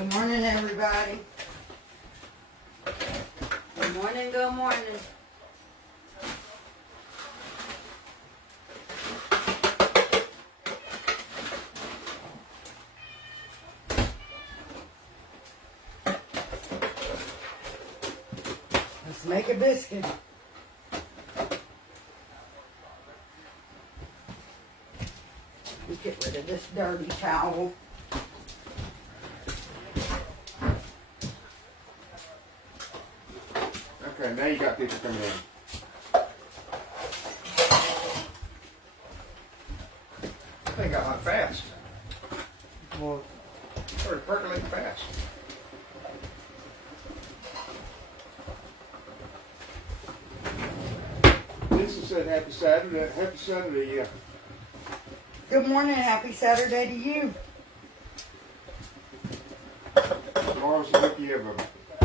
Good morning, everybody. Good morning, good morning. Let's make a biscuit. Let's get rid of this dirty towel. Okay, now you got people coming in. They got hot fast. Well, started percolating fast. Lisa said happy Saturday. Happy Saturday, yeah. Good morning, happy Saturday to you. Tomorrow's a hope you have an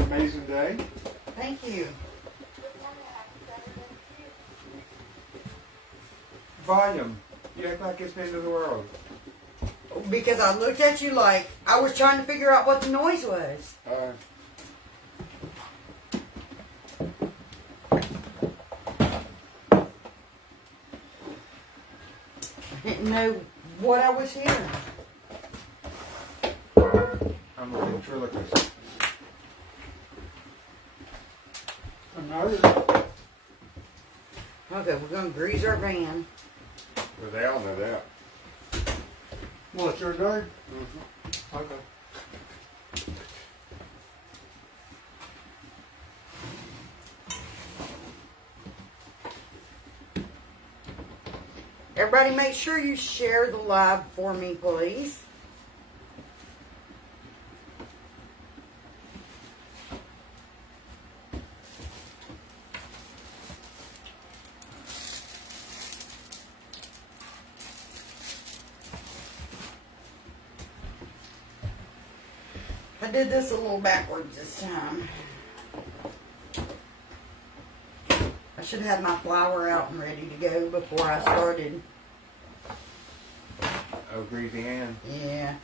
amazing day. Thank you. Volume. You act like it's the end of the world. Because I looked at you like I was trying to figure out what the noise was. I didn't know what I was hearing. I'm a ventriloquist. Okay, we're going to grease our van. Well, they all know that. What, your nerd? Mm-hmm. Okay. Everybody make sure you share the live for me, please. I did this a little backwards this time. I should have had my flour out and ready to go before I started. Oh, greasy hand. Yeah.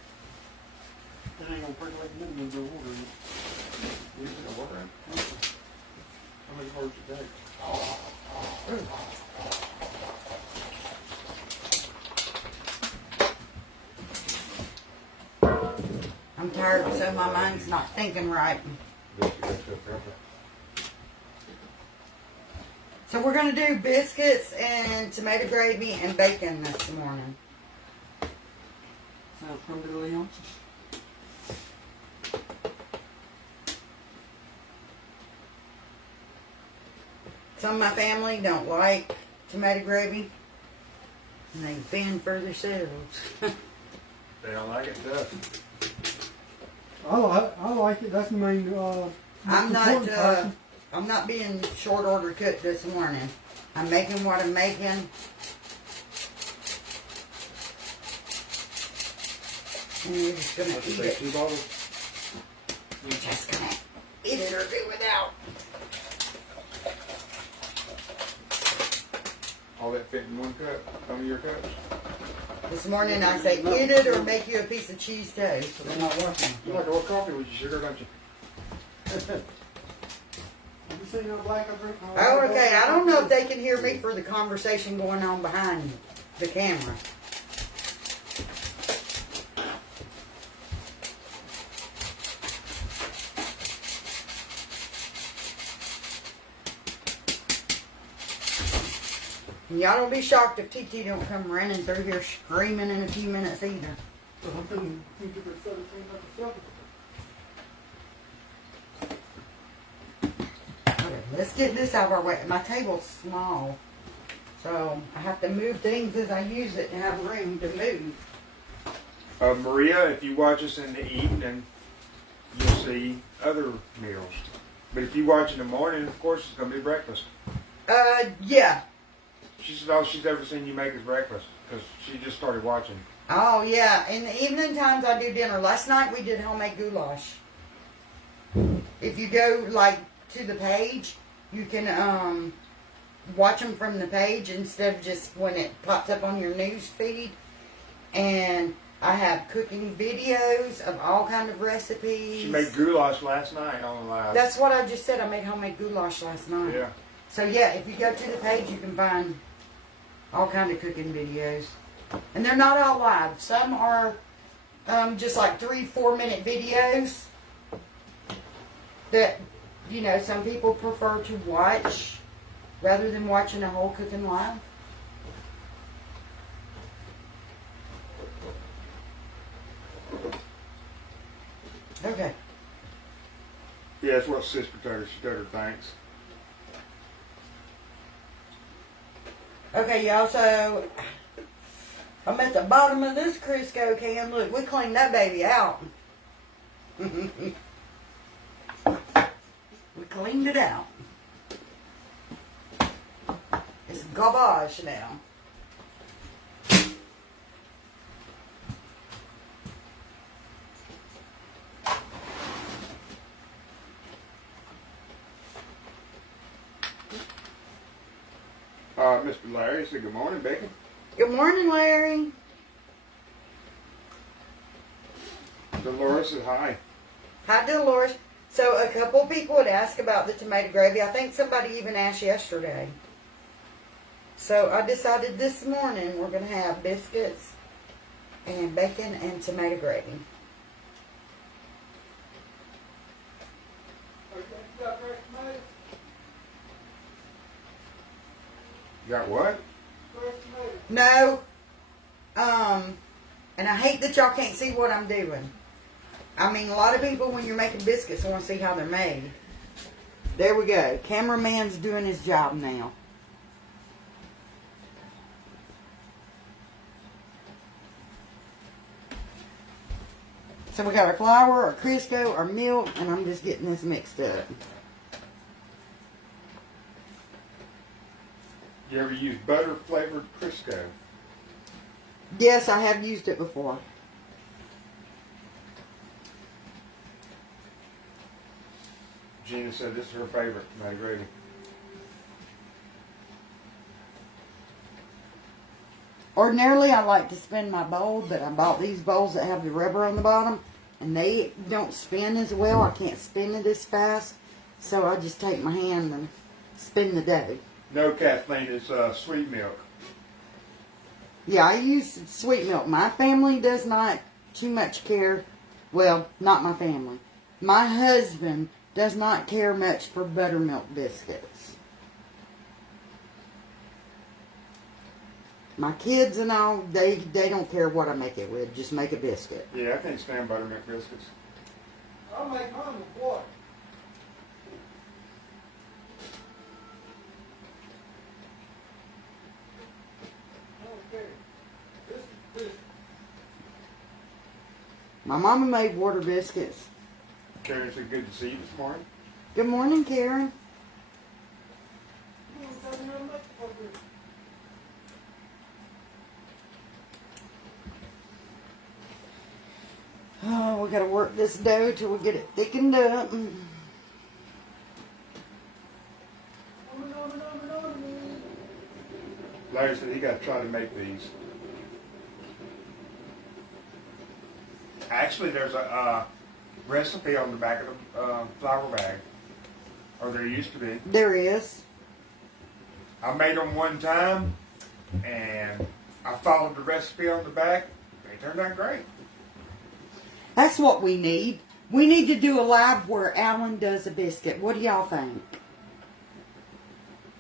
That ain't gonna percolate more than the water. You put the water in? How many hours a day? I'm tired, so my mind's not thinking right. So we're going to do biscuits and tomato gravy and bacon this morning. Sounds probably ounces. Some of my family don't like tomato gravy, and they fend for themselves. They don't like it, tough. I like it. That's the main. I'm not being short order cooked this morning. I'm making what I'm making. And you're just gonna What'd you eat say, it. 2 bottles? You're just gonna eat it or do without. All that fit in one cup? Some of your cups? This morning I say eat it or make you a piece of cheese toast. So they're not working. You like a little coffee with your sugar, don't you? Have you seen how black I drink? Oh, okay. I don't know if they can hear me for the conversation going on behind the camera. And y'all don't be shocked if TT don't come running through here screaming in a few minutes either. Okay, let's get this out of our way. My table's small, so I have to move things as I use it to have room to move. Maria, if you watch us in the evening, you'll see other meals. But if you watch in the morning, of course, it's going to be breakfast. Yeah. She said all she's ever seen you make is breakfast because she just started watching. Oh, yeah. In the evening times, I do dinner. Last night, we did homemade goulash. If you go, like, to the page, you can watch them from the page instead of just when it pops up on your news feed. And I have cooking videos of all kind of recipes. She made goulash last night on the live. That's what I just said. I made homemade goulash last night. Yeah. So yeah, if you go to the page, you can find all kind of cooking videos. And they're not all live. Some are just like 3-4 minute videos that, you know, some people prefer to watch rather than watching a whole cooking live. Okay. Yeah, that's what Sis Potato Stutter thinks. Okay, y'all, so I'm at the bottom of this Crisco can. Look, we cleaned that baby out. We cleaned it out. It's garbage now. Mr. Larry said, good morning, Becky. Good morning, Larry. Dolores said hi. Hi, Dolores. So a couple people had asked about the tomato gravy. I think somebody even asked yesterday. So I decided this morning we're going to have biscuits and bacon and tomato gravy. You got what? No. And I hate that y'all can't see what I'm doing. I mean, a lot of people, when you're making biscuits, want to see how they're made. There we go. Cameraman's doing his job now. So we got our flour, our Crisco, our milk, and I'm just getting this mixed up. You ever use butter flavored Crisco? Yes, I have used it before. Gina said this is her favorite tomato gravy. Ordinarily, I like to spin my bowl, but I bought these bowls that have the rubber on the bottom, and they don't spin as well. I can't spin it as fast, so I just take my hand and spin the dough. No, Kathleen, it's sweet milk. Yeah, I use sweet milk. My family does not too much care. Well, not my family. My husband does not care much for buttermilk biscuits. My kids and all, they don't care what I make it with. Just make a biscuit. Yeah, I can't stand buttermilk biscuits. I'll make mine with water. Okay. This. My mama made water biscuits. Karen said, good to see you this morning. Good morning, Karen. You don't tell me how to make the fucker. Oh, we gotta work this dough till we get it thickened up. Larry said he got to try to make these. Actually, there's a recipe on the back of the flour bag. Or there used to be. There is. I made them one time, and I followed the recipe on the back. They turned out great. That's what we need. We need to do a live where Alan does a biscuit. What do y'all think?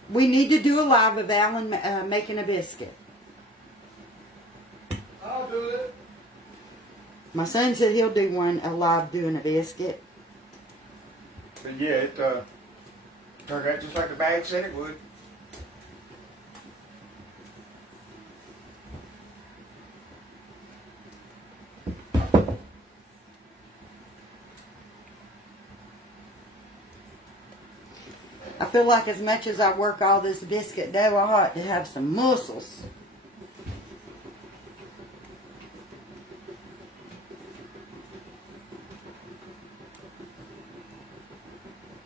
We need to do a live of Alan making a biscuit. I'll do it. My son said he'll do one, a live doing a biscuit. But yeah, it turned out just like the bag said it would. I feel like as much as I work all this biscuit dough, I ought to have some muscles.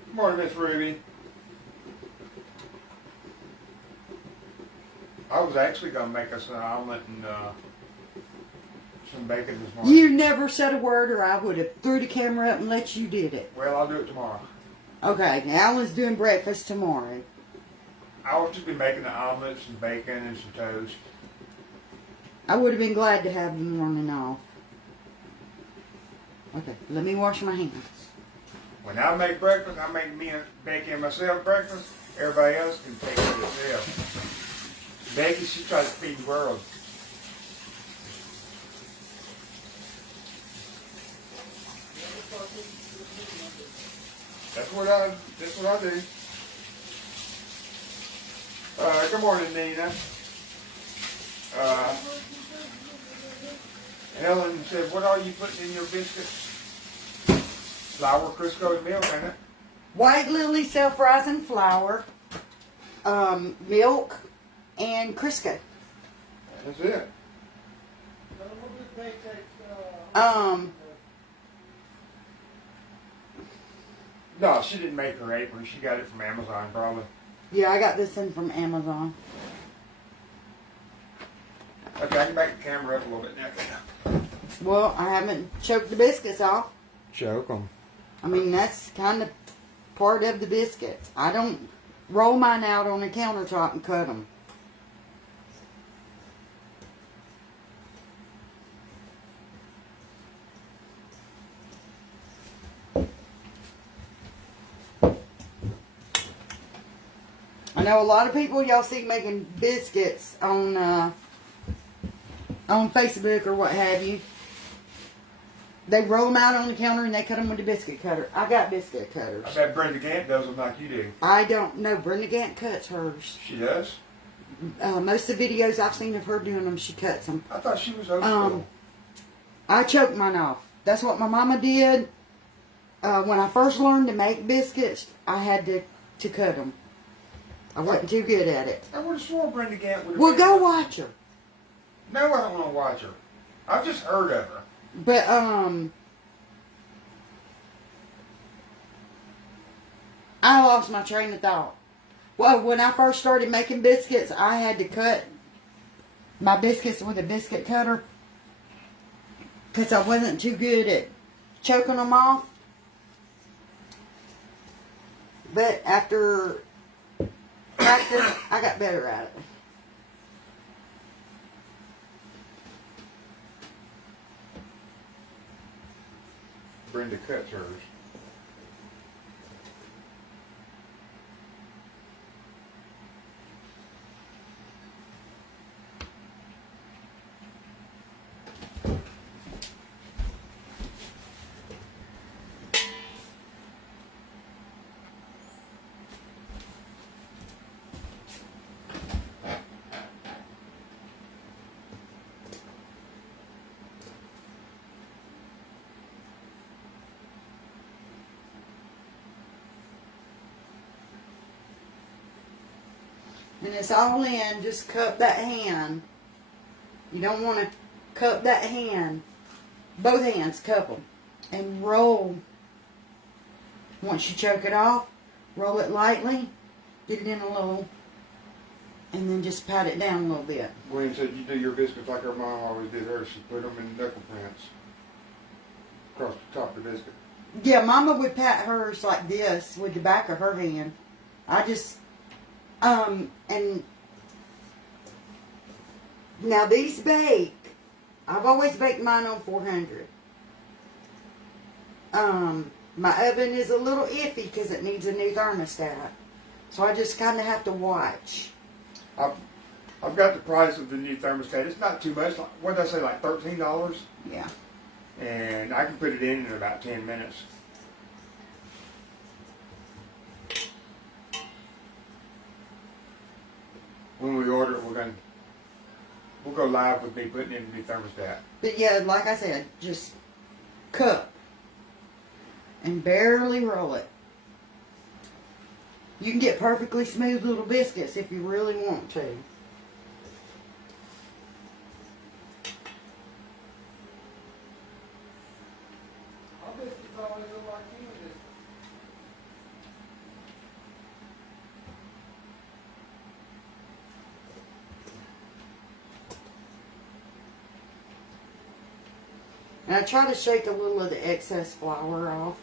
Good morning, Miss Ruby. I was actually going to make us an omelet and some bacon this morning. You never said a word, or I would have threw the camera up and let you did it. Well, I'll do it tomorrow. Okay, now Alan's doing breakfast tomorrow. I'll just be making the omelets and bacon and some toast. I would have been glad to have the morning off. Okay, let me wash my hands. When I make breakfast, I make me and Becky and myself breakfast. Everybody else can take it themselves. Becky, she tries to feed the world. That's what I do. Good morning, Nina. Helen said, what are you putting in your biscuits? Flour, Crisco, and milk, ain't it? White Lily self-rising flour, milk, and Crisco. That's it. No, she didn't make her apron. She got it from Amazon, probably. Yeah, I got this in from Amazon. Okay, I can back the camera up a little bit now. Well, I haven't choked the biscuits off. Choke them. I mean, that's kind of part of the biscuits. I don't roll mine out on the countertop and cut them. I know a lot of people y'all see making biscuits on Facebook or what have you. They roll them out on the counter and they cut them with a biscuit cutter. I got biscuit cutters. I bet Brenda Gant does them like you do. I don't know. Brenda Gant cuts hers. She does? Most of the videos I've seen of her doing them, she cuts them. I thought she was old school. I choked mine off. That's what my mama did. When I first learned to make biscuits, I had to cut them. I wasn't too good at it. I would have sworn Brenda Gant would have Well, been. go watch her. No, I don't want to watch her. I've just heard of her. But, I lost my train of thought. Well, when I first started making biscuits, I had to cut my biscuits with a biscuit cutter because I wasn't too good at choking them off. But after practice, I got better at it. Brenda cuts hers. And it's all in, just cup that hand. You don't want to cup that hand. Both hands, cup them. And roll. Once you choke it off, roll it lightly. Get it in a little. And then just pat it down a little bit. Gwen said you do your biscuits like her mom always did hers. She put them in knuckle prints across the top of the biscuit. Yeah, Mama would pat hers like this with the back of her hand. I just... and now these bake, I've always baked mine on 400. My oven is a little iffy because it needs a new thermostat. So I just kind of have to watch. I've got the price of the new thermostat. It's not too much. What did I say, like $13? Yeah. And I can put it in about 10 minutes. When we order it, we'll go live with me putting in the new thermostat. But yeah, like I said, just cup and barely roll it. You can get perfectly smooth little biscuits if you really want to. Our biscuits always look like you do. And I try to shake a little of the excess flour off.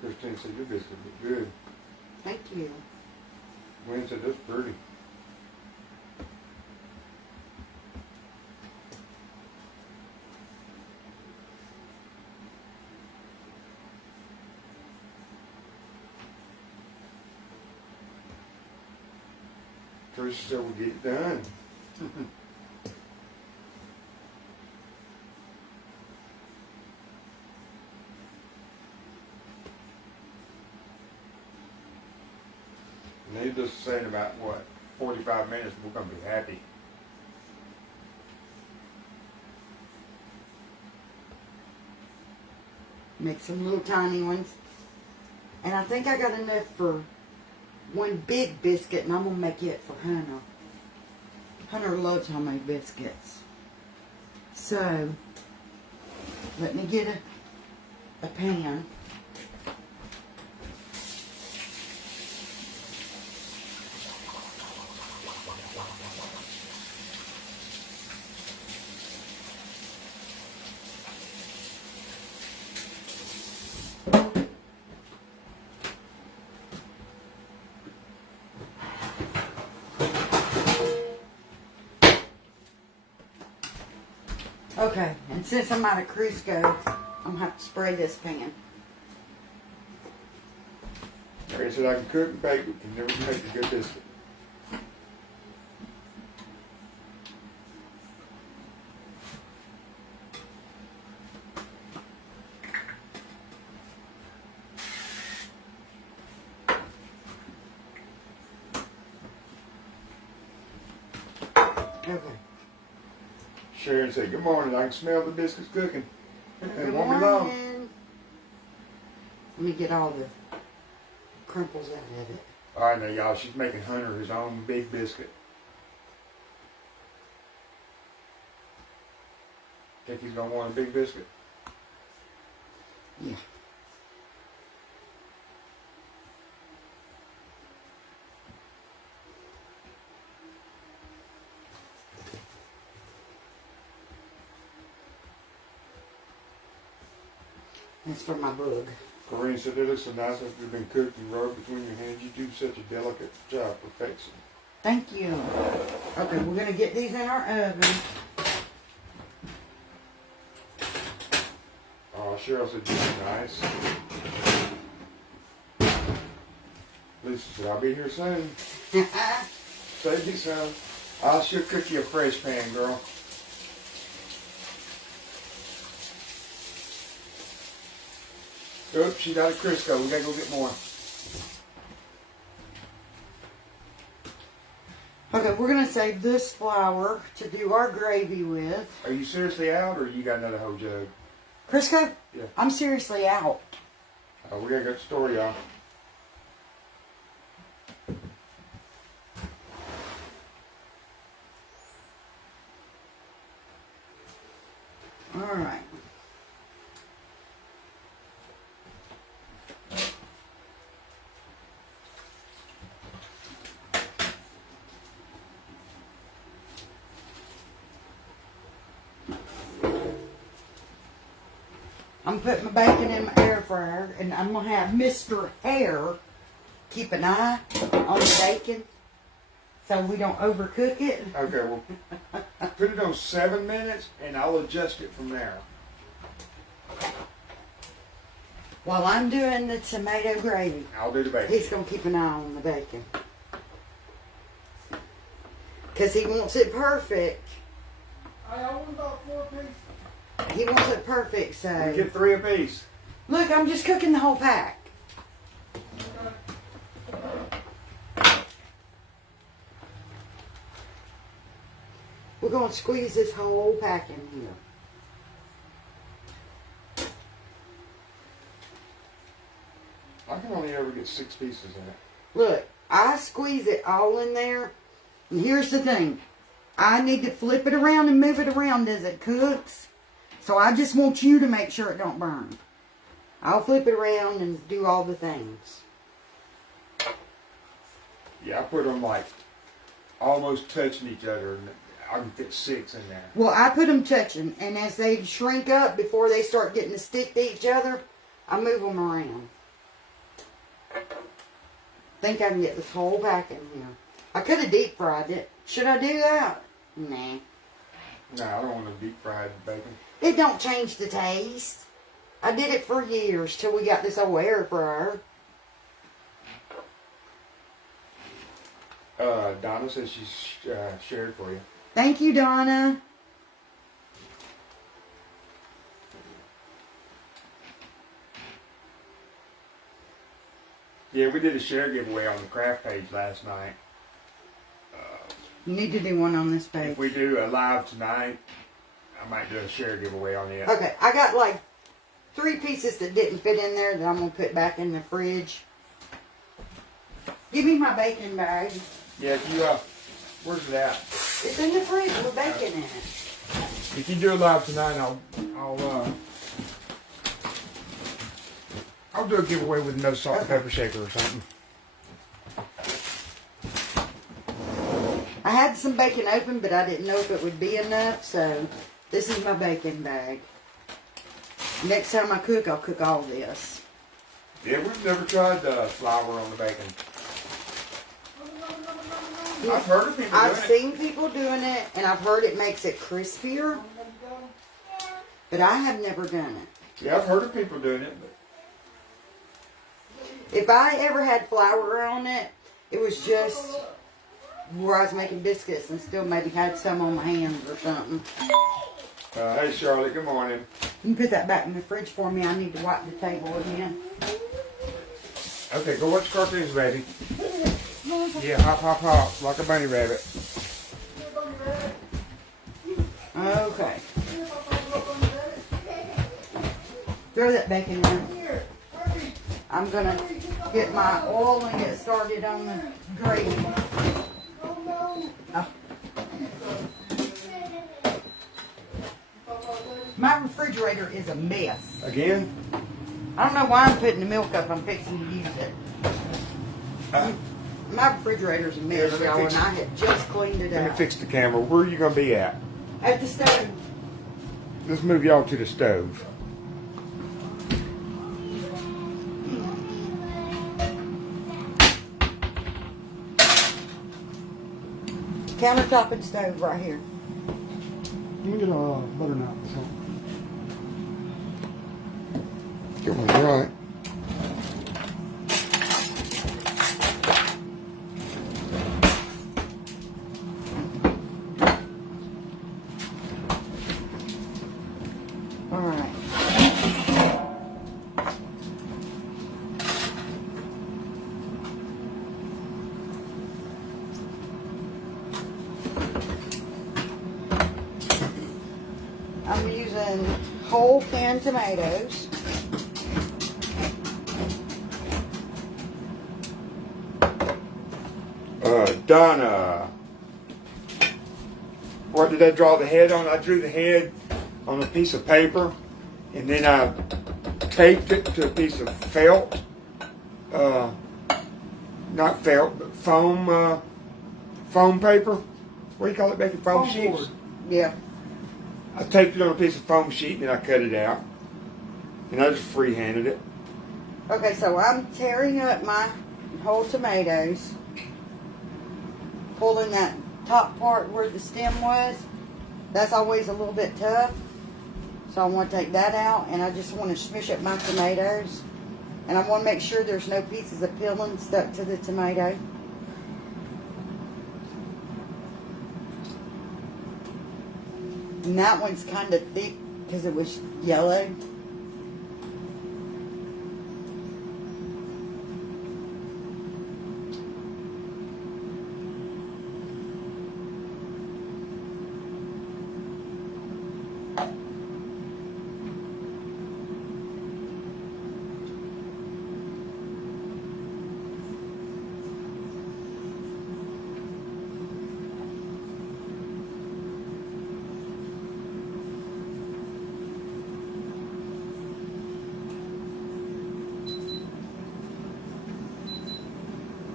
Christine said your biscuit look good. Thank you. Gwen said that's pretty. Tricia said we'll get it done. Needless to say, in about, what, 45 minutes, we're going to be happy. Make some little tiny ones. And I think I got enough for one big biscuit, and I'm going to make it for Hunter. Hunter loves homemade biscuits. So, let me get a pan. Okay, and since I'm out of Crisco, I'm going to have to spray this pan. Like I said, I can cook and bake, but can never make a good biscuit. Okay. Sharon said, good morning, I can smell the biscuits cooking. Good It won't be long. morning. Let me get all the crimples out of it. Alright, now, y'all, she's making Hunter his own big biscuit. Think he's going to want a big biscuit? Yeah. That's for my bug. Corinne said, they look so nice after they've been cooked and rubbed between your hands. You do such a delicate job. Perfection. Thank you. Okay, we're going to get these in our oven. Oh, Cheryl said, you look nice. Lisa said, I'll be here soon. Save me some. I should cook you a fresh pan, girl. Oops, she got a Crisco. We gotta go get more. Okay, we're going to save this flour to do our gravy with. Are you seriously out, or you got another whole jug? Crisco? Yeah. I'm seriously out. Oh, we gotta go to the store, y'all. All right. I'm putting my bacon in my air fryer, and I'm going to have Mr. Hare keep an eye on the bacon so we don't overcook it. Okay, well, put it on 7 minutes, and I'll adjust it from there. While I'm doing the tomato gravy, I'll do the bacon. he's going to keep an eye on the bacon. Because he wants it perfect. I only bought 4 pieces. He wants it perfect, We so... get 3 apiece. Look, I'm just cooking the whole pack. We're going to squeeze this whole pack in here. I can only ever get 6 pieces in it. Look, I squeeze it all in there. And here's the thing. I need to flip it around and move it around as it cooks. So I just want you to make sure it don't burn. I'll flip it around and do all the things. Yeah, I put them like almost touching each other, and I can fit 6 in there. Well, I put them touching, and as they shrink up before they start getting to stick to each other, I move them around. Think I can get this whole back in here. I could have deep fried it. Should I do that? Nah. No, I don't want to deep fried bacon. It don't change the taste. I did it for years till we got this old air fryer. Donna says she's shared for you. Thank you, Donna. Yeah, we did a share giveaway on the craft page last night. You need to do one on this page. If we do a live tonight, I might do a share giveaway on it. Okay, I got like 3 pieces that didn't fit in there that I'm going to put back in the fridge. Give me my bacon bag. Yeah, if you, where's it at? It's in the fridge with bacon in it. If you do a live tonight, I'll do a giveaway with no salt and pepper shaker or something. I had some bacon open, but I didn't know if it would be enough, so this is my bacon bag. Next time I cook, I'll cook all this. Yeah, we've never tried flour on the bacon. I've heard of people I've doing it. seen people doing it, and I've heard it makes it crispier, but I have never done it. Yeah, I've heard of people doing it. But If I ever had flour on it, it was just where I was making biscuits and still maybe had some on my hands or something. hey, Charlotte, good morning. You can put that back in the fridge for me. I need to wipe the table again. Okay, go watch cartoons, baby. Yeah, hop, hop, hop, like a bunny rabbit. Okay. Throw that bacon in. I'm going to get my oil and get started on the gravy. Oh. My refrigerator is a mess. Again? I don't know why I'm putting the milk up. I'm fixing to use it. My refrigerator's a mess, Yeah, y'all, and I had just cleaned it Let me out. fix the camera. Where are you going to be at? At the stove. Let's move y'all to the stove. Countertop and stove right here. Let me get a butter knife or something. Get one right. All right. I'm using whole canned tomatoes. Donna. What did I draw the head on? I drew the head on a piece of paper, and then I taped it to a piece of felt. Not felt, but foam paper. What do you call it, Becky? Foam sheets? Yeah. I taped it on a piece of foam sheet, and then I cut it out. And I just freehanded it. Okay, so I'm tearing up my whole tomatoes. Pulling that top part where the stem was. That's always a little bit tough. So I want to take that out, and I just want to smush up my tomatoes. And I want to make sure there's no pieces of peeling stuck to the tomato. And that one's kind of thick because it was yellow.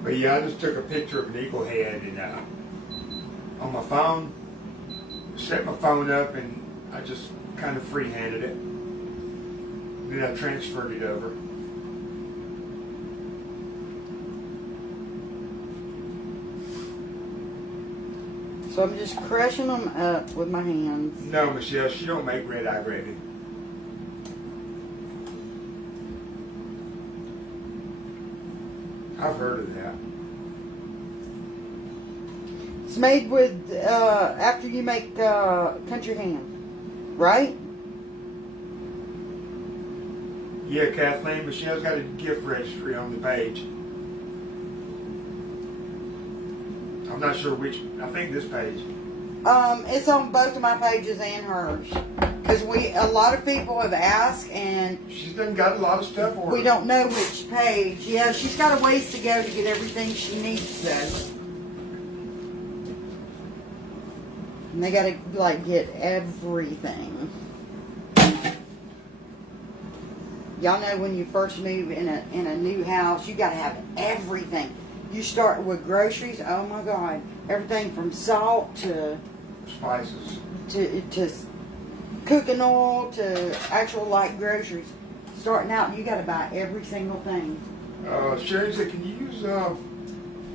But yeah, I just took a picture of an eagle head and on my phone, set my phone up, and I just kind of free-handed it. Then I transferred it over. So I'm just crushing them up with my hands. No, Michelle, she don't make red-eye gravy. I've heard of that. It's made with, after you make country ham, right? Yeah, Kathleen, Michelle's got a gift registry on the page. I'm not sure which, I think this page. It's on both of my pages and hers. Because a lot of people have asked, and She's done got a lot of stuff ordered. we don't know which page. Yeah, she's got a ways to go to get everything she needs, though. And they gotta, like, get everything. Y'all know when you first move in a new house, you gotta have everything. You start with groceries, oh my God. Everything from salt to Spices. to cooking oil to actual like groceries. Starting out, you got to buy every single thing. Sherry said, can you use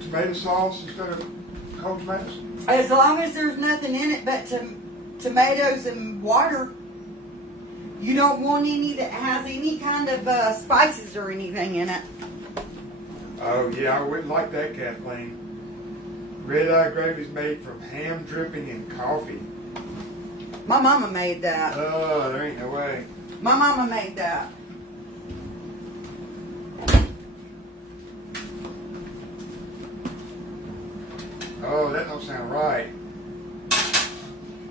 tomato sauce instead of whole tomatoes? As long as there's nothing in it but tomatoes and water. You don't want any that has any kind of spices or anything in it. Oh, yeah, I wouldn't like that, Kathleen. Red-eye gravy is made from ham dripping and coffee. My mama made that. Oh, there ain't no way. My mama made that. Oh, that don't sound right.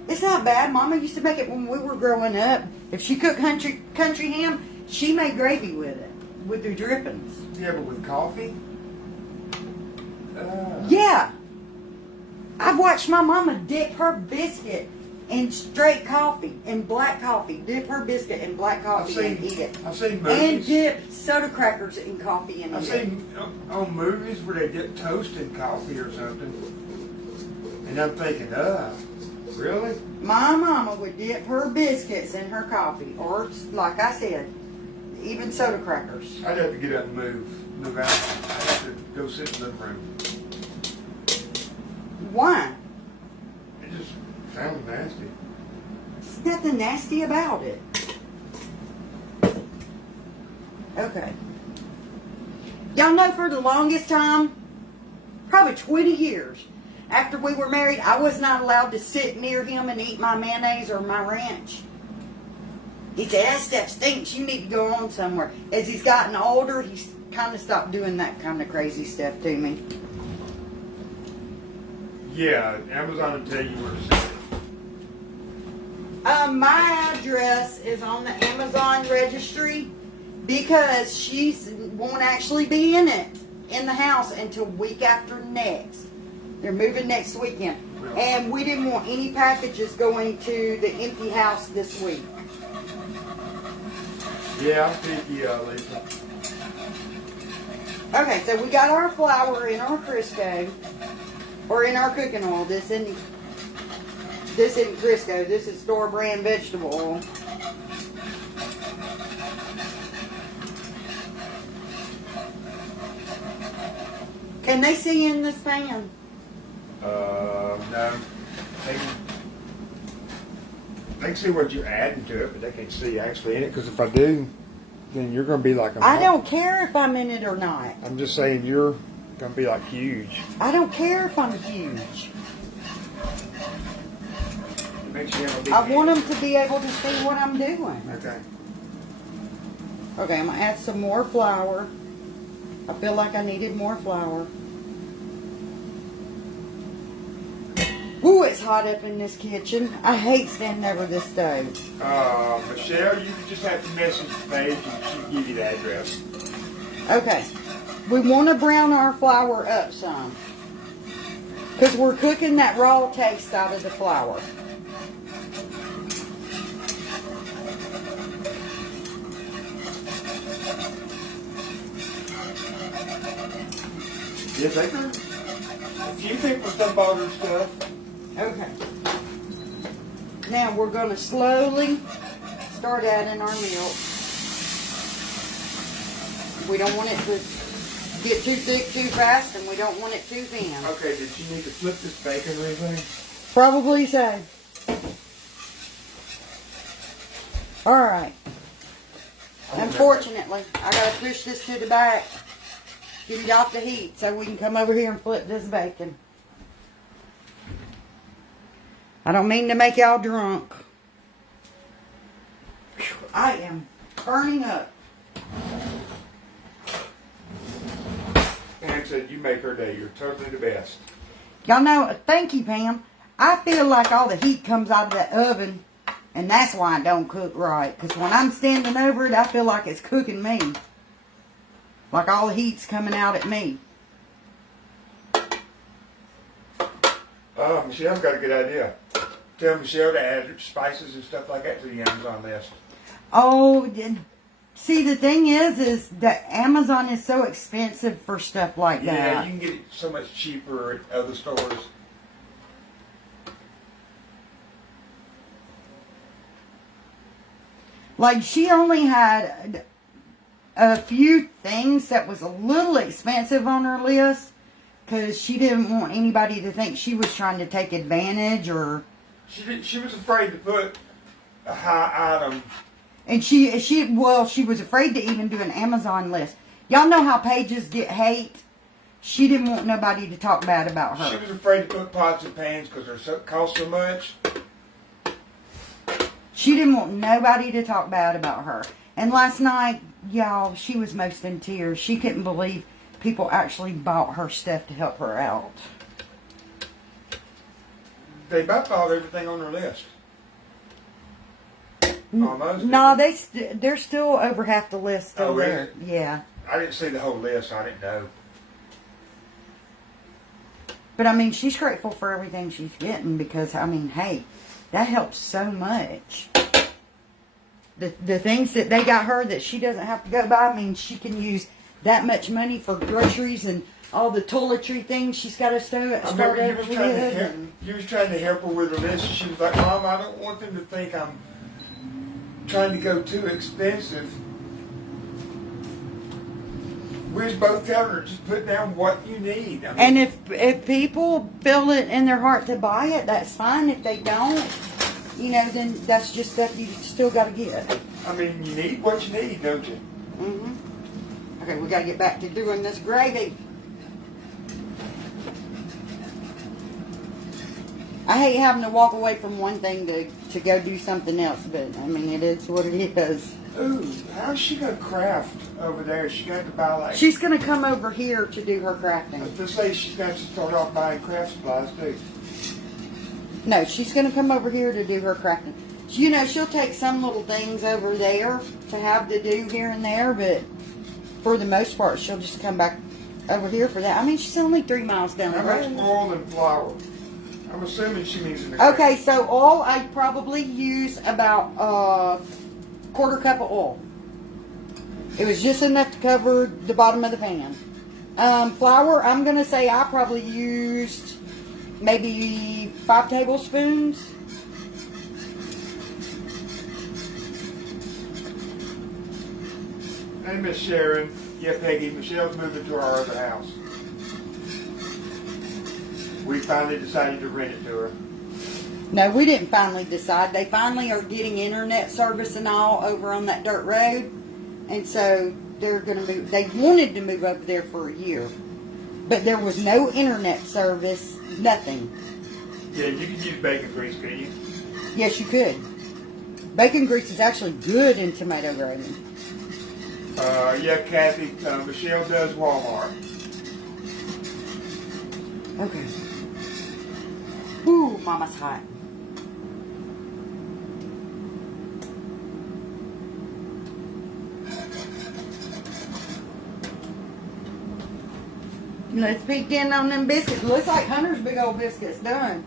It's not bad. Mama used to make it when we were growing up. If she cooked country ham, she made gravy with it, with her drippings. Yeah, but with coffee? Yeah. I've watched my mama dip her biscuit in straight coffee, in black coffee. Dip her biscuit in black coffee and eat it. I've seen And movies. dip soda crackers in coffee and I've eat it. seen on movies where they dip toast in coffee or something. And I'm thinking, really? My mama would dip her biscuits in her coffee, or like I said, even soda crackers. I'd have to get up and move out. I'd have to go sit in the living room. Why? It just sounds nasty. There's nothing nasty about it. Okay. Y'all know for the longest time, probably 20 years, after we were married, I was not allowed to sit near him and eat my mayonnaise or my ranch. He said, that stuff stinks. You need to go on somewhere. As he's gotten older, he's kind of stopped doing that kind of crazy stuff to me. Yeah, Amazon will tell you where to sit. My address is on the Amazon registry because she won't actually be in the house until week after next. They're moving next weekend. And we didn't want any packages going to the empty house this week. Yeah, I'm picky, Lisa. Okay, so we got our flour in our Crisco, or in our cooking oil. This isn't Crisco. This is store brand vegetable oil. Can they see in this pan? No. They can see what you're adding to it, but they can't see actually in it. Because if I do, then you're going to be like a. I don't care if I'm in it or not. I'm just saying you're going to be like huge. I don't care if I'm huge. It makes you have a big I head. want them to be able to see what I'm doing. Okay. Okay, I'm going to add some more flour. I feel like I needed more flour. Ooh, it's hot up in this kitchen. I hate standing over this stove. Michelle, you just have to message the page and she'll give you the address. Okay. We want to brown our flour up some. Because we're cooking that raw taste out of the flour. Yes, I can. A few people still bought her stuff. Okay. Now we're going to slowly start adding our milk. We don't want it to get too thick too fast, and we don't want it too thin. Okay, did you need to flip this bacon or anything? Probably so. Alright. Unfortunately, I gotta push this to the back, get it off the heat, so we can come over here and flip this bacon. I don't mean to make y'all drunk. Whew, I am burning up. Pam said you make her day. You're totally the best. Y'all know, thank you, Pam. I feel like all the heat comes out of that oven, and that's why I don't cook right. Because when I'm standing over it, I feel like it's cooking me. Like all the heat's coming out at me. Oh, Michelle's got a good idea. Tell Michelle to add spices and stuff like that to the Amazon list. Oh, see, the thing is that Amazon is so expensive for stuff like Yeah, that. you can get it so much cheaper at other stores. Like, she only had a few things that was a little expensive on her list because she didn't want anybody to think she was trying to take advantage or... She was afraid to put a high item. And she was afraid to even do an Amazon list. Y'all know how pages get hate? She didn't want nobody to talk bad about her. She was afraid to put pots and pans because they cost so much. She didn't want nobody to talk bad about her. And last night, y'all, she was most in tears. She couldn't believe people actually bought her stuff to help her out. They about bought everything on their list. Almost. No, they're still over half the list still really? there. Yeah. I didn't see the whole list. I didn't know. But, I mean, she's grateful for everything she's getting because, I mean, hey, that helps so much. The things that they got her that she doesn't have to go buy, I mean, she can use that much money for groceries and all the toiletry things she's got to start over with. You was trying to help her with her list. She was like, Mom, I don't want them to think I'm trying to go too expensive. We was both telling her, just put down what you need. I mean, And if people feel it in their heart to buy it, that's fine. If they don't, you know, then that's just stuff you still got to get. I mean, you need what you need, don't you? Mm-hmm. Okay, we got to get back to doing this gravy. I hate having to walk away from one thing to go do something else, but, I mean, it is what it is. Ooh, how's she gonna craft over there? She got to buy like... She's going to come over here to do her I crafting. was gonna say she's got to start off buying craft supplies too. No, she's going to come over here to do her crafting. You know, she'll take some little things over there to have to do here and there, but for the most part, she'll just come back over here for that. I mean, she's only 3 miles down the How road. much oil and flour? I'm assuming she means in the Okay, so oil, I probably use about a quarter cup of oil. It was just enough to cover the bottom of the pan. Flour, I'm going to say I probably used maybe 5 tablespoons. Hey, Miss Sharon. Yeah, Peggy. Michelle's moving to our other house. We finally decided to rent it to her. No, we didn't finally decide. They finally are getting internet service and all over on that dirt road. And so they're going to move. They wanted to move over there for a year. But there was no internet service, nothing. Yeah, you could use bacon grease, can you? Yes, you could. Bacon grease is actually good in tomato gravy. Yeah, Kathy. Michelle does Walmart. Okay. Ooh, Mama's hot. Let's peek in on them biscuits. Looks like Hunter's big old biscuits done.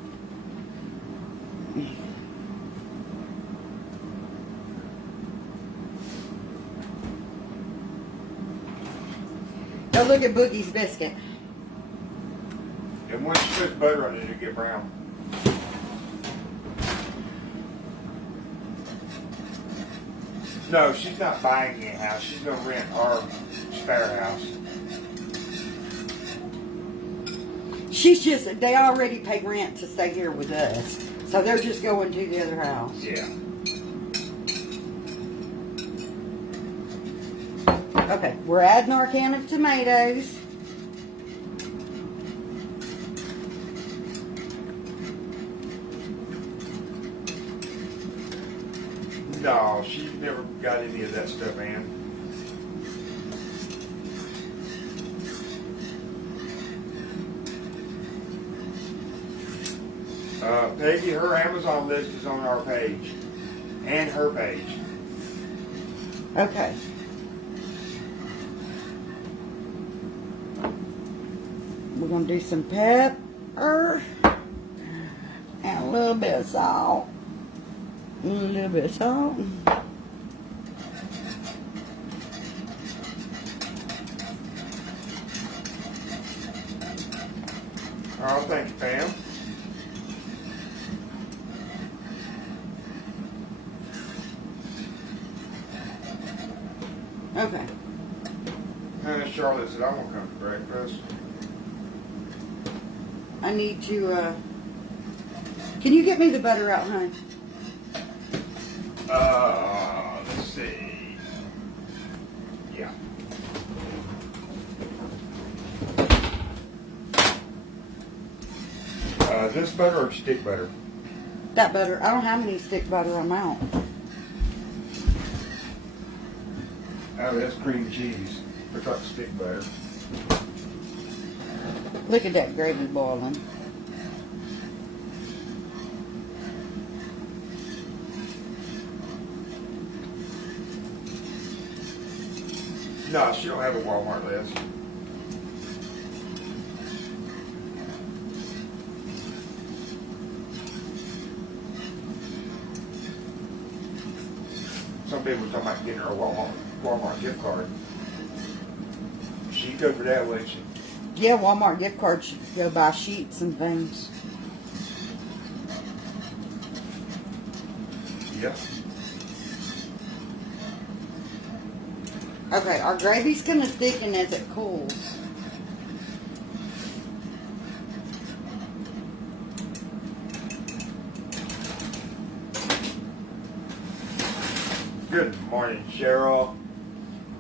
Now look at Boogie's biscuit. And once you put butter on it, it'll get brown. No, she's not buying me a house. She's gonna rent our spare house. They already pay rent to stay here with us. So they're just going to the other house. Yeah. Okay, we're adding our can of tomatoes. No, she's never got any of that stuff, Ann. Peggy, her Amazon list is on our page. And her page. Okay. We're going to do some pepper and a little bit of salt. A little bit of salt. Oh, thank you, Pam. Okay. Charlotte said, I won't come to breakfast. I need to, can you get me the butter out, hon? Let's see. Yeah. This butter or stick butter? That butter. I don't have any stick butter. I'm out. Oh, that's cream cheese. We're talking stick butter. Look at that gravy boiling. No, she don't have a Walmart list. Some people were talking about getting her a Walmart gift card. She'd go for that, wouldn't she? Yeah, Walmart gift card should go buy sheets and things. Yep. Okay, our gravy's gonna thicken as it cools. Good morning, Cheryl.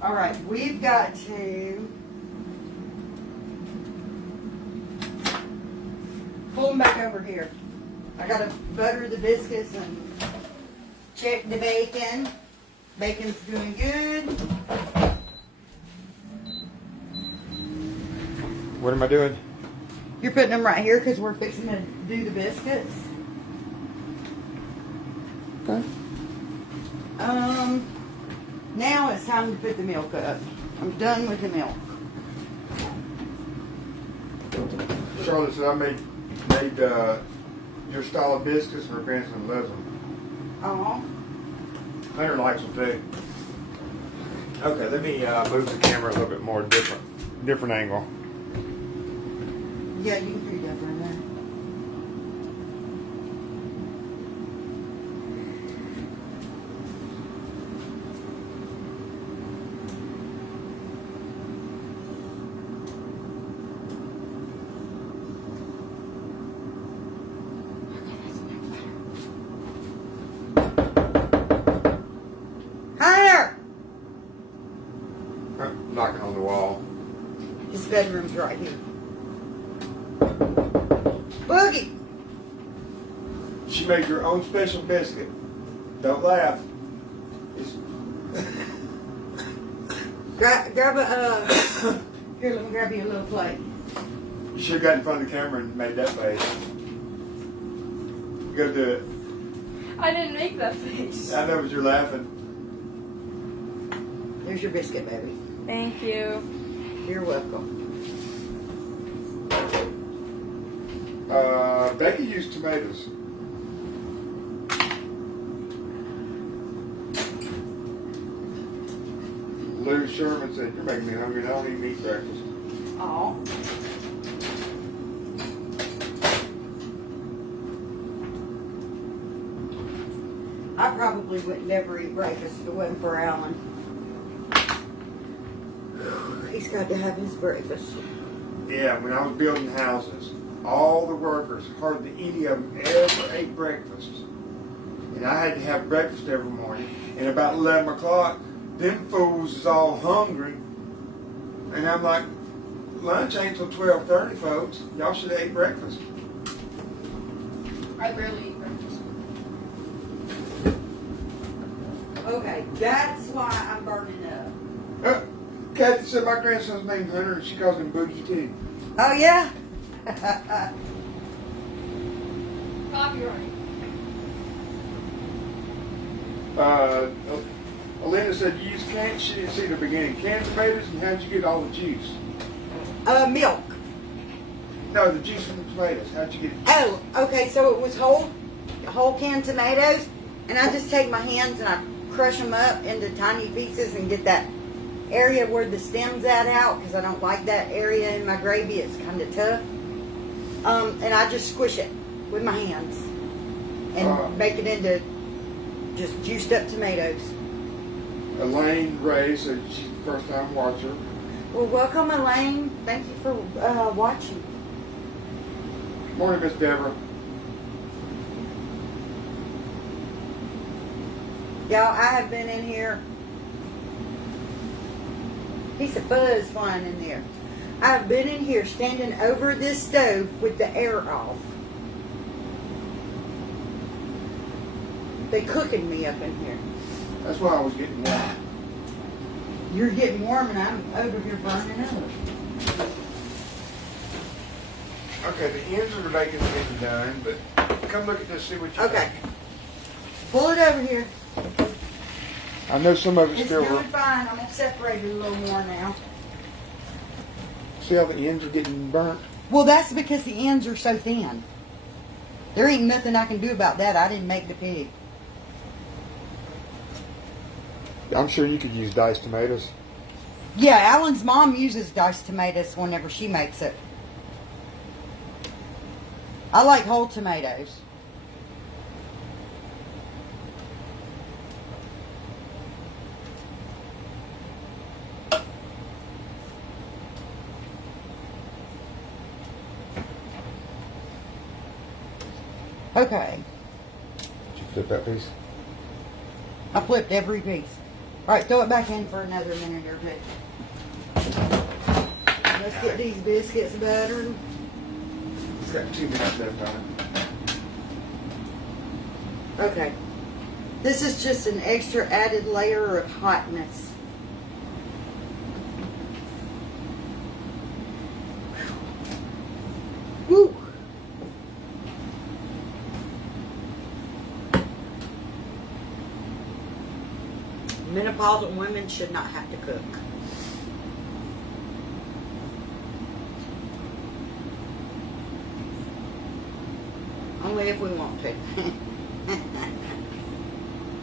All right, we've got to pull them back over here. I gotta butter the biscuits and check the bacon. Bacon's doing good. What am I doing? You're putting them right here because we're fixing to do the biscuits. Okay. Now it's time to put the milk up. I'm done with the milk. Charlotte said I made your style of biscuits and her grandson loves them. Oh. Hunter likes them too. Okay, let me move the camera a little bit more different angle. Yeah, you can do that right there. Hunter! Knocking on the wall. His bedroom's right here. Boogie! She made your own special biscuit. Don't laugh. Grab a, here, let me grab you a little plate. You should have got in front of the camera and made that face. Go do it. I didn't make that face. I know, but you're laughing. There's your biscuit, baby. Thank you. You're welcome. Becky used tomatoes. Lou Sherman said, "You're making me hungry. I don't even eat breakfast." Oh. I probably would never eat breakfast if it wasn't for Alan. He's got to have his breakfast. Yeah, when I was building houses, all the workers, hardly any of them ever ate breakfast. And I had to have breakfast every morning. And about 11 o'clock, them fools is all hungry. And I'm like, lunch ain't till 12:30, folks. Y'all should have ate breakfast. I barely eat breakfast. Okay, that's why I'm burning up. Kathy said my grandson's named Hunter, and she calls him Boogie too. Oh, yeah? Copyright. Elena said you used canned. She didn't see the beginning. Canned tomatoes, and how'd you get all the juice? Milk. No, the juice from the tomatoes. How'd you get it? Oh, okay, so it was whole canned tomatoes, and I just take my hands and I crush them up into tiny pieces and get that area where the stem's out, because I don't like that area in my gravy. It's kind of tough. And I just squish it with my hands and make it into just juiced up tomatoes. Elaine Ray said she's the first time watcher. Well, welcome, Elaine. Thank you for watching. Morning, Miss Deborah. Y'all, I have been in here. Piece of fuzz flying in there. I've been in here standing over this stove with the air off. They cooking me up in here. That's why I was getting warm. You're getting warm and I'm over here burning up. Okay, the ends of the bacon's getting done, but come look at this, see what you Okay. think. Pull it over here. I know some of it's It's still doing fine. I'm going to separate it a little more now. See how the ends are getting burnt? Well, that's because the ends are so thin. There ain't nothing I can do about that. I didn't make the pig. I'm sure you could use diced tomatoes. Yeah, Alan's mom uses diced tomatoes whenever she makes it. I like whole tomatoes. Okay, Did you flip that piece? I flipped every piece. All right, throw it back in for another minute or two. Let's get these biscuits buttered. It's got 2 minutes left on it. Okay. This is just an extra added layer of hotness. Woo! Menopausal women should not have to cook. Only if we want to.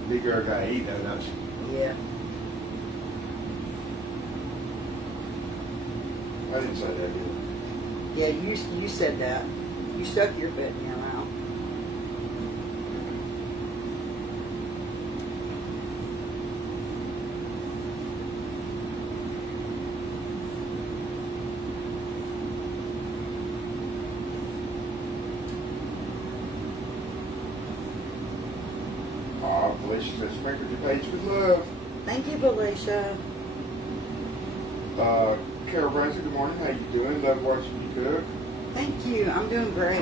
Big girl got to eat though, don't she? Yeah. I didn't say that either. Yeah, you said that. You stuck your foot in your mouth. Oh, Felicia says, sprinkled your page with love. Thank you, Felicia. Carol Branson, good morning. How you doing? Love watching you cook. Thank you. I'm doing great.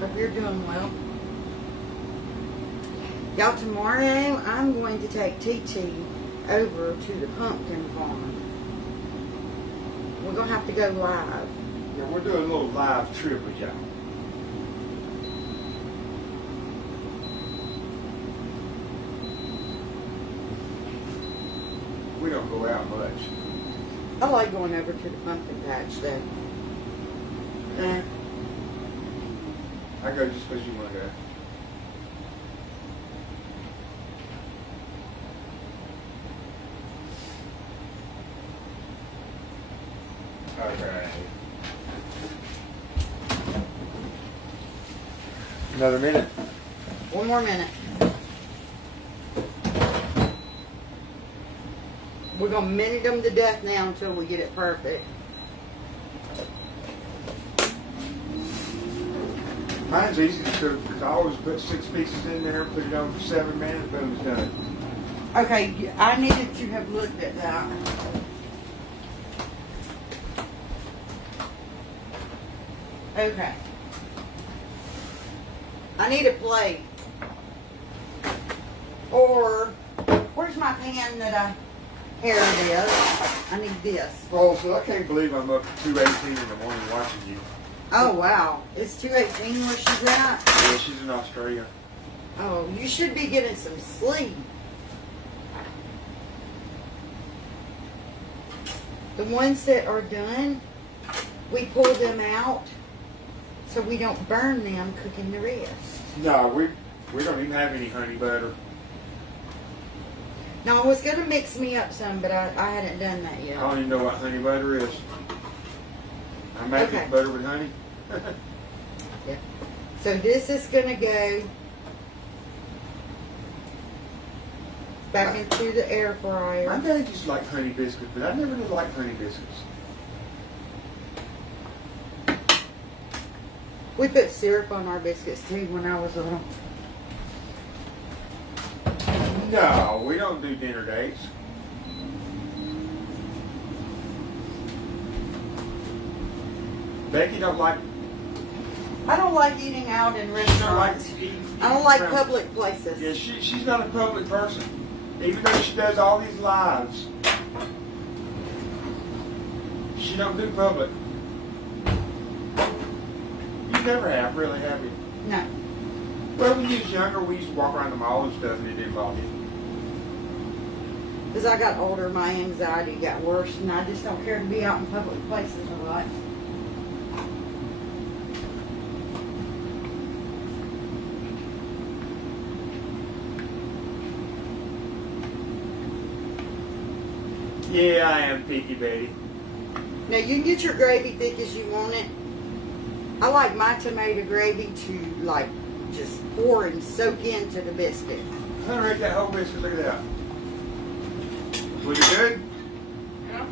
Hope you're doing well. Y'all, tomorrow I'm going to take TT over to the pumpkin farm. We're going to have to go live. Yeah, we're doing a little live trip with y'all. We don't go out much. I like going over to the pumpkin patch though. I go just because you want to go. Okay. Another minute. One more minute. We're gonna minute them to death now until we get it perfect. Mine's easy to cook because I always put 6 pieces in there, put it on for 7 minutes, boom, it's done. Okay, I needed to have looked at that. Okay. I need a plate. Or, where's my pan that I, here it is. I need this. Oh, so I can't believe I'm up to 2:18 in the morning watching you. Oh, wow. It's 2:18 where she's at? Yeah, she's in Australia. Oh, you should be getting some sleep. The ones that are done, we pull them out so we don't burn them cooking the rest. No, we don't even have any honey butter. Now, I was going to mix me up some, but I hadn't done that I yet. don't even know what honey butter is. I make Okay. it butter with honey. Yeah. So this is going to go back into the air My fryer. dad used to like honey biscuits, but I never did like honey biscuits. We put syrup on our biscuits too when I was little. No, we don't do dinner dates. Becky don't like. I don't like eating out in She don't like restaurants. eating. I don't like around- public places. Yeah, she's not a public person. Even though she does all these lives, she don't do public. You never have, really, have you? No. Well, when you was younger, we used to walk around the mall and stuff, and it didn't bother you. As I got older, my anxiety got worse, and I just don't care to be out in public places a lot. Yeah, I am picky, Betty. Now, you can get your gravy thick as you want it. I like my tomato gravy to, like, just pour and soak into the biscuit. Hunter ate that whole biscuit. Look at that. Was it good? Yeah.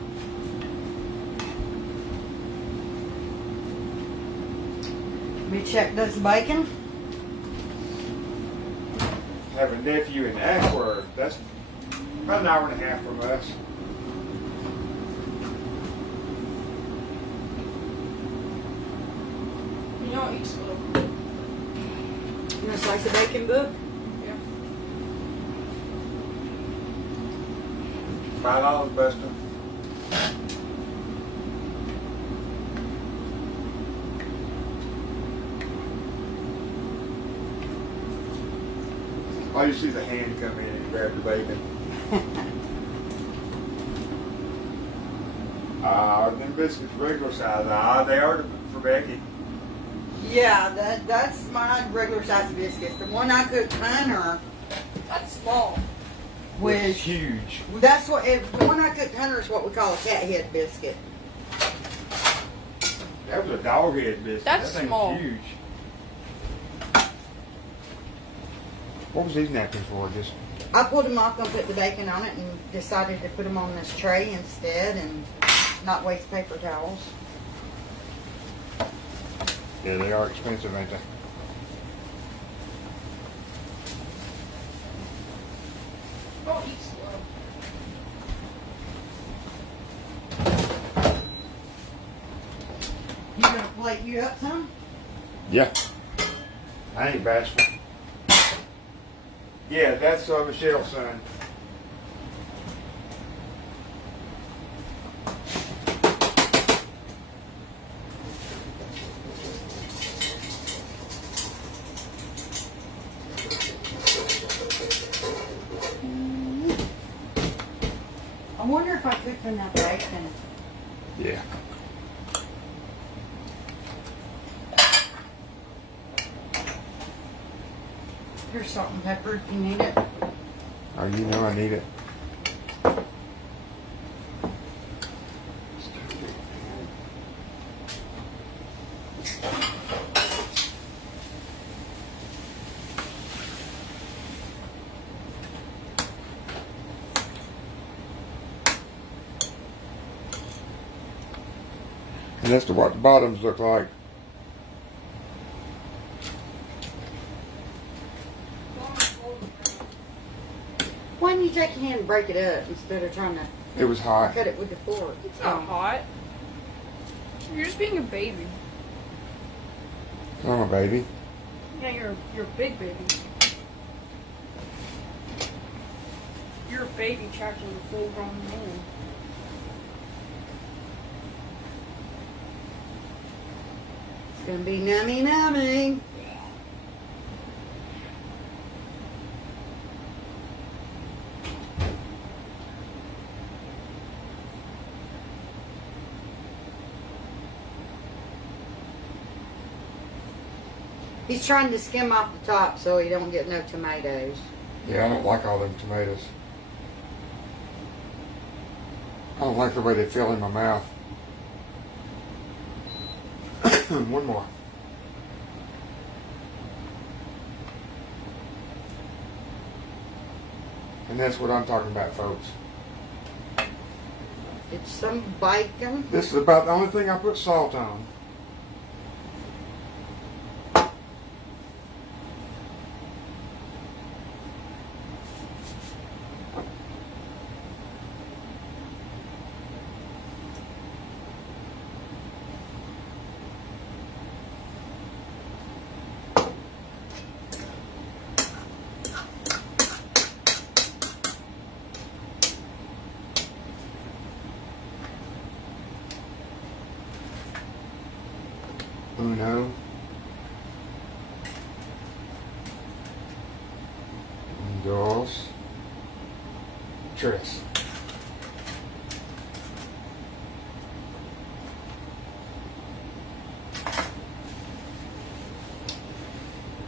Let me check this bacon. Have a nephew in Ashworth. That's about an hour and a half from us. You don't eat slow. You want a slice of bacon, Book? Yeah. $5, Buster. Oh, you see the hand come in and grab the bacon. Them biscuits regular size. They are for Becky. Yeah, that's my regular size biscuits. The one I cooked Hunter That's small. was huge. That's what the one I cooked Hunter is what we call a cat head biscuit. That was a dog head biscuit. That's that thing's small. huge. What was these napkins for? Just I pulled them off, gonna put the bacon on it, and decided to put them on this tray instead, and not waste paper towels. yeah, they are expensive, ain't they? Don't eat slow. You gonna plate you up some? Yeah. I ain't bashful. Yeah, that's Michelle's son. I wonder if I cooked enough bacon. Yeah. Here's salt and pepper if you need it. Oh, you know I need it. And that's what the bottoms look like. Why don't you take your hand and break it up instead of trying to It was hot. cut it with the fork? It's not hot. You're just being a baby. I'm a baby. Yeah, you're a big baby. You're a baby trapped in a full-grown man. It's gonna be nummy nummy. He's trying to skim off the top so he don't get no tomatoes. Yeah, I don't like all them tomatoes. I don't like the way they feel in my mouth. One more. And that's what I'm talking about, folks. It's some bacon. This is about the only thing I put salt on. Uno. Dos. Tres.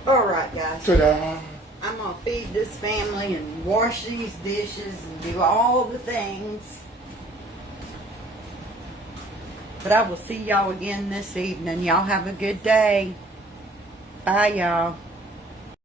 All right, guys. Ta-da! I'm gonna feed this family and wash these dishes and do all the things. But I will see y'all again this evening. Y'all have a good day. Bye, y'all.